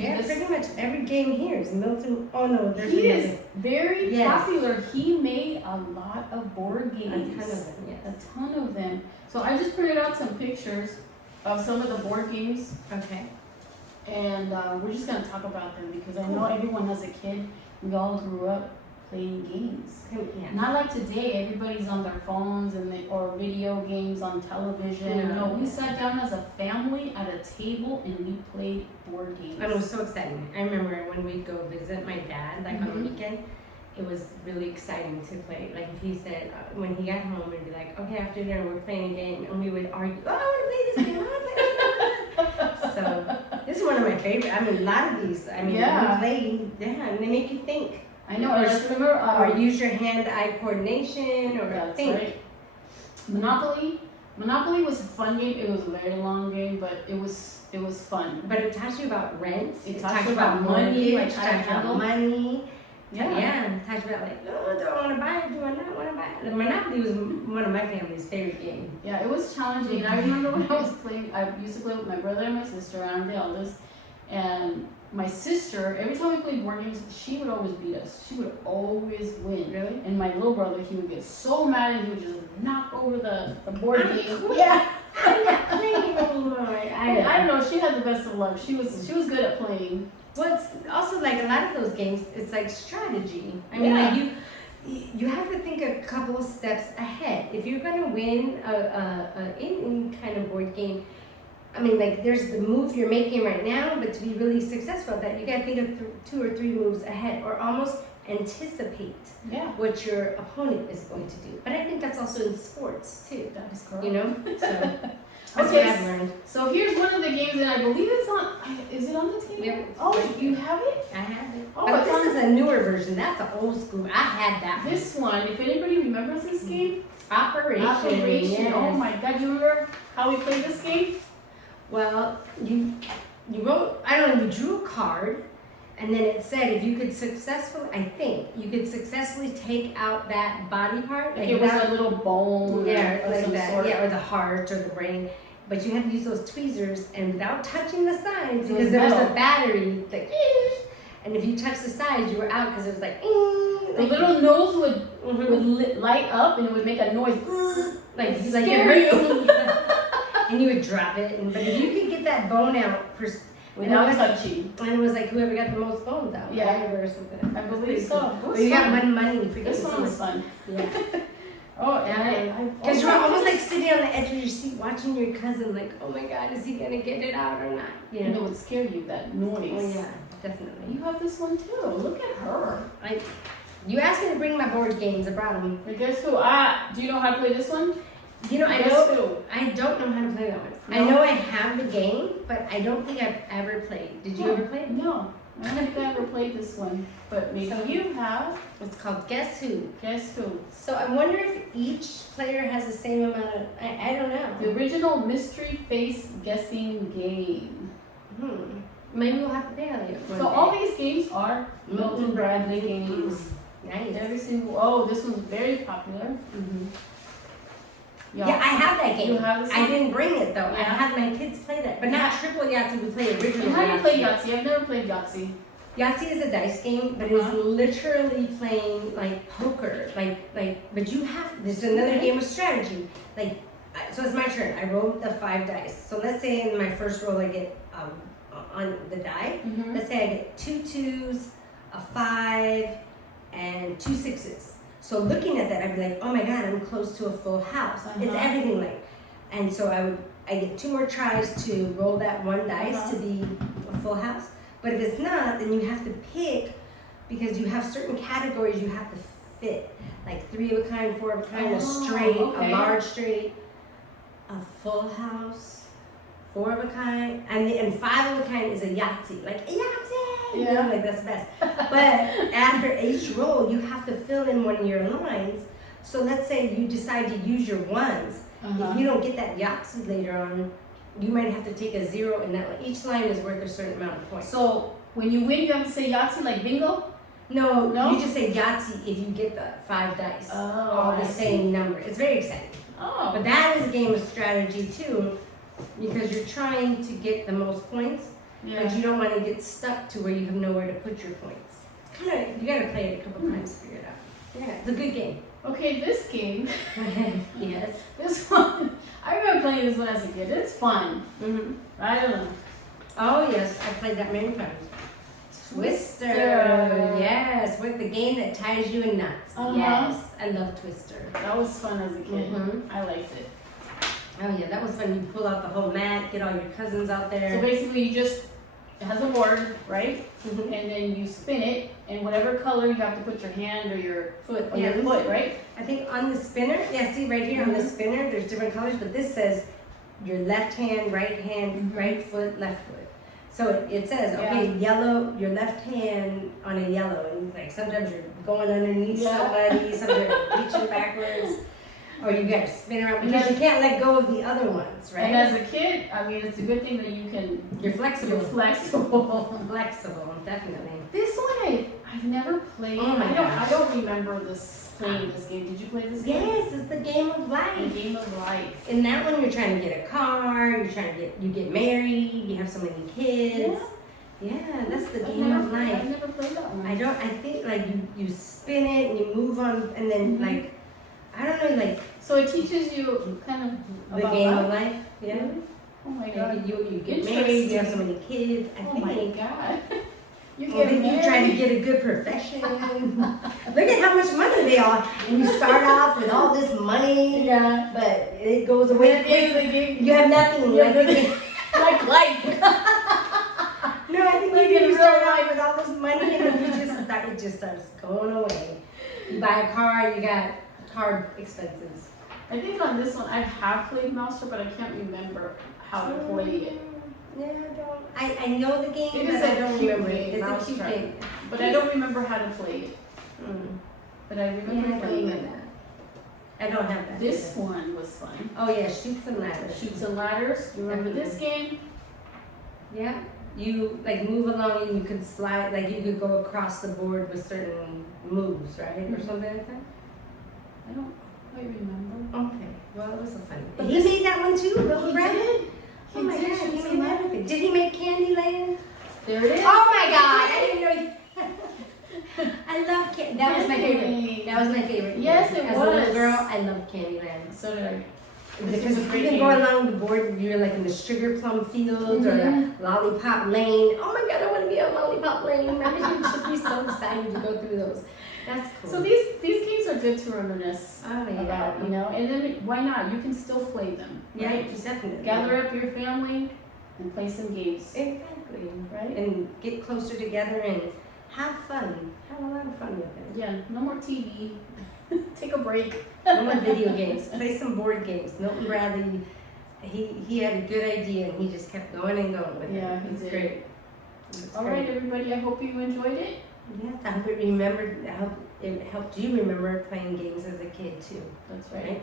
do Yeah, this. pretty much every game here is Milton. Oh no, there's He another. is very Yes. popular. He made a lot of board A games. ton of them, yes. A ton of them. So I just printed out some pictures of some of the board games, Okay. and we're just gonna talk about them because I know everyone as a kid, we all grew up playing games. Yeah. Not like today, everybody's on their phones or video games on television. No, we sat down as a family at a table and we played board games. And it was so exciting. I remember when we'd go visit my dad, like on the weekend, it was really exciting to play. Like if he said, when he got home, it'd be like, okay, after dinner we're playing a game, and we would argue, oh, I want to play this game, I want to play this game. So this is one of my favorite. I mean, a lot of these, I mean, we play, and they make you think. I know, I just remember. Or use your hand-eye coordination, or think. Right. Monopoly was a fun game. It was a very long game, but it was fun. But it taught you about rent. It taught you about money, like how to handle money. Yeah. It taught you about like, oh, do I want to buy it? Do I not want to buy it? The Monopoly was one of my family's favorite games. Yeah, it was challenging. I remember when I was playing. I used to play with my brother and my sister. I'm the eldest, and my sister, every time we played board games, she would always beat us. She would always win. Really? And my little brother, he would get so mad and he would just knock over the board game. Quit. Yeah. I'm not playing anymore. I don't know. She had the best of luck. She was good at playing. Well, it's also like a lot of those games, it's like strategy. I mean, like you have to think a couple of steps ahead. If you're going to win any kind of board game, I mean, like there's the move you're making right now, but to be really successful at that, you got to think of 2 or 3 moves ahead, or almost anticipate what your opponent is going to do. But I think that's also in sports too. That is correct. You know, so that's what I've learned. So here's one of the games that I believe it's on. Is it on the table? Yep. Oh, you have it? I have it. Oh, but this is a newer version. That's the old school. I had that. This one, if anybody remembers this game, Operation. Yes. Oh my God, do you remember how we played this game? Well, you wrote, I don't know, you drew a card, and then it said if you could successfully, I think, you could successfully take out that body part. Like it was a little bone. Yeah, or like some that. sort. Yeah, or the heart or the brain. But you had to use those tweezers, and without touching the sides, It was because there was metal. a battery, like, and if you touched the sides, you were out because it was like, the little nose would light up and it would make a noise. like It like scare it hurt. And you would drop it, but if you could get that bone out without touching. And it was like whoever got the most bones out. Yeah. Right? Or something. I believe so. But you got money for This one was fun. Yeah. Oh, and Because you're almost like sitting on the edge of your seat watching your cousin, like, oh my God, is he gonna get it out or not? You and know? it would scare you, that noise. Oh yeah, definitely. You have this one too. Look at her. You asked me to bring my board games. I brought them. And guess who? Do you know how to play this one? You know, I Guess don't know how to play that one. No? I know I have the game, but I don't think I've ever played. Did you ever play it? No. I don't think I ever played this one. But maybe So- you have. It's called Guess Who. Guess who? So I wonder if each player has the same amount of. I don't know. The original mystery face guessing game. Maybe we'll have to play on it. So all these games are Milton Bradley games. Nice. Every single. Oh, this one's very popular. Yeah, I have that game. You have this I one? didn't bring it though. I Yeah. had my kids play that, but not triple Yahtzee. We play original And how do you Yahtzee. play Yahtzee? I've never played Yahtzee. Yahtzee is a dice game, but it's literally playing like poker. But you have. There's another game of strategy. So it's my turn. I rolled the 5 dice. So let's say in my first roll I get on the die. Let's say I get 2 2s, a 5, and 2 6s. So looking at that, I'd be like, oh my God, I'm close to a full house. It's everything like. And so I get 2 more tries to roll that 1 dice to be a full house. But if it's not, then you have to pick, because you have certain categories you have to fit. Like 3 of a kind, 4 of a kind, a straight, a large straight, a full house, 4 of a kind, and 5 of a kind is a Yahtzee. Like, Yahtzee! You know, like that's the best. But after each roll, you have to fill in one of your lines. So let's say you decide to use your ones. If you don't get that Yahtzee later on, you might have to take a 0, and that each line is worth a certain amount of points. So when you win, you have to say Yahtzee like bingo? No, you just say Yahtzee if you get the 5 dice. All the same number. It's very exciting. Oh. But that is a game of strategy too, because you're trying to get the most points. Yeah. but you don't want to get stuck to where you have nowhere to put your points. It's kind of, you got to play it a couple times to figure it out. Yeah, it's a good game. Okay, this game. Yes. This one. I remember playing this one as a kid. It's fun. Mm-hmm. I don't know. Oh yes, I played that many times. Twister. Yes, with the game that ties you in knots. Yes, I love Twister. That was fun as a kid. Mhm. I liked it. Oh yeah, that was fun. You pull out the whole mat, get all your cousins out there. So basically, you just, it has a board, right? Mhm. And then you spin it, and whatever color you have to put your hand or your foot, Yeah. right? I think on the spinner, yeah, see right here on the Mhm. spinner, there's different colors, but this says your left hand, Mhm. right foot, left foot. So it says, okay, yellow, your left hand on a yellow, and like sometimes you're going underneath somebody, sometimes you're reaching backwards, or you got to spin around because you can't let go of the other ones, right? And as a kid, I mean, it's a good thing that you can. You're flexible. Flexible, definitely. This one I've never played. Oh my I don't remember playing this game. Did you play this game? Yes, it's the game of The life. game of life. In that one, you're trying to get a car. You get married. You have so many kids. Yeah, that's the game of life. I've never played that one. I think like you spin it and you move on, and then Mhm. like I don't know, like So it teaches you kind of the about game life? of life. Yeah. Really? Oh my Like, god. you get married. You have so Interesting. many kids. I Oh think. my god. You Well, get then you're trying to get a good profession. Look at how much money they are. And you start off with all this money, Yeah. but it goes But away at the end quick. of the game, You have nothing. you Like, have nothing. Like life. no, I think Like you in start real off with all this money and then it just starts going away. You buy a car, you got card expenses. I think on this one I have played Mouser, but I can't remember how to play it. Yeah, I know the game, It but is I a don't cute remember it. game, It's a cute Mousetrap. game. But I don't remember how to play it. Mm. But I remember playing it. I don't have that. This either. one was fun. Oh yeah, Shoots and Ladders. Shoots and ladders. You remember this game? Yeah. You like move along and you could slide, like you could go across the board with certain moves, right? Or Mhm. something like that? I don't quite remember. Okay. Well, it was so funny. But He this- made that one too, Milton He Bradley? did. Oh my He did god, Shoots he and made Ladders. everything. Did he make Candyland? There it is. Oh my god, I didn't know you. I love Candy. That was my favorite. That was my favorite. Yes, it As a little was. girl, I loved Candyland. So did I. Because was a you great can game. go along the board, you're like in the sugar plum field or Mhm. the lollipop lane. Oh my god, I want to be on lollipop lane. My you should be so excited to go through those. That's cool. So these games are good to reminisce Oh, yeah. about, you know, and then why not? You can still play them, yeah, right? definitely. Gather up your family and play some games, Exactly. right? And get closer together and have fun. Have a lot of fun with it. Yeah, no more TV. Take a break. No more video games. Play some board games. Milton Bradley, he had a good idea and he just kept going and going with Yeah, it. he It's did. great. It's All great. right, everybody. I hope you enjoyed it. Yeah, I hope it helped you remember playing games as a kid too, That's right. right?